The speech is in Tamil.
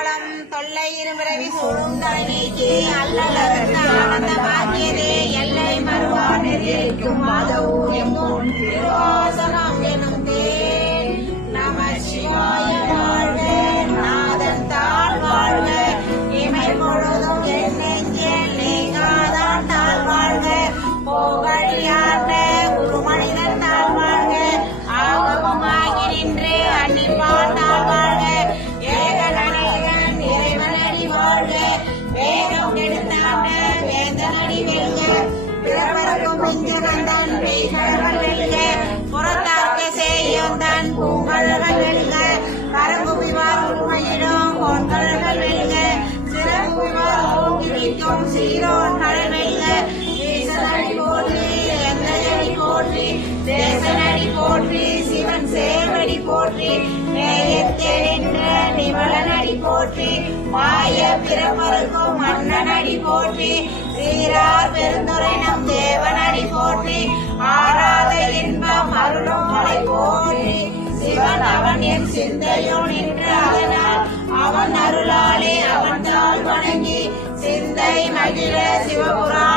அம்பலம் தொல்லை இருபிறவி சூடும் தலைநீக்கி அல்லலறுத்த ஆனந்தமாகியதே எல்லை மறுவா நெறிக்கும் மாதவூர் எங்கும் திருவாசகம் எனும் தேன் நம சிவாய வாழ்க நாதன் தாழ் வாழ்க இமை முழுதும் என் நெஞ்சில் நீங்காதான் தாழ் வாழ்க போகழியாண்ட ஒரு மனிதன் தாழ் வாழ்க ஆகவமாகி நின்று அன்னிப்பான் தாழ் வாழ்க ஏகநேகன் இறைவனடி வாழ்க வேகம் எடுத்தாண்ட வேந்தனடி வெல்க பிறப்பருக்கும் பிஞ்சகந்தன் பேய்கழவன் வெல்க புறத்தார்க்க செய்யொந்தன் பூங்கழவன் வெல்க கரங்குவிவார் உண்மையிடும் பொன்கழல்கள் வெல்க சிறங்குவிவார் ஓங்கி நிற்கும் சீரோன் கடல் வெல்க ஈசனடி போற்றி எந்தையடி போற்றி தேசனடி போற்றி சிவன் சேவடி போற்றி நேயத்தே நின்ற நிமலனடி போற்றி மாய பிறப்பருக்கும் மன்னனடி போற்றி சீரார் பெருந்துரை நம் தேவனடி போற்றி ஆராத இன்பம் அருளும் மலை போற்றி சிவன் அவன் என் சிந்தையோ நின்று அதனால் அவன் அருளாலே அவன் தாழ் வணங்கி சிந்தை மகிழ சிவபுரா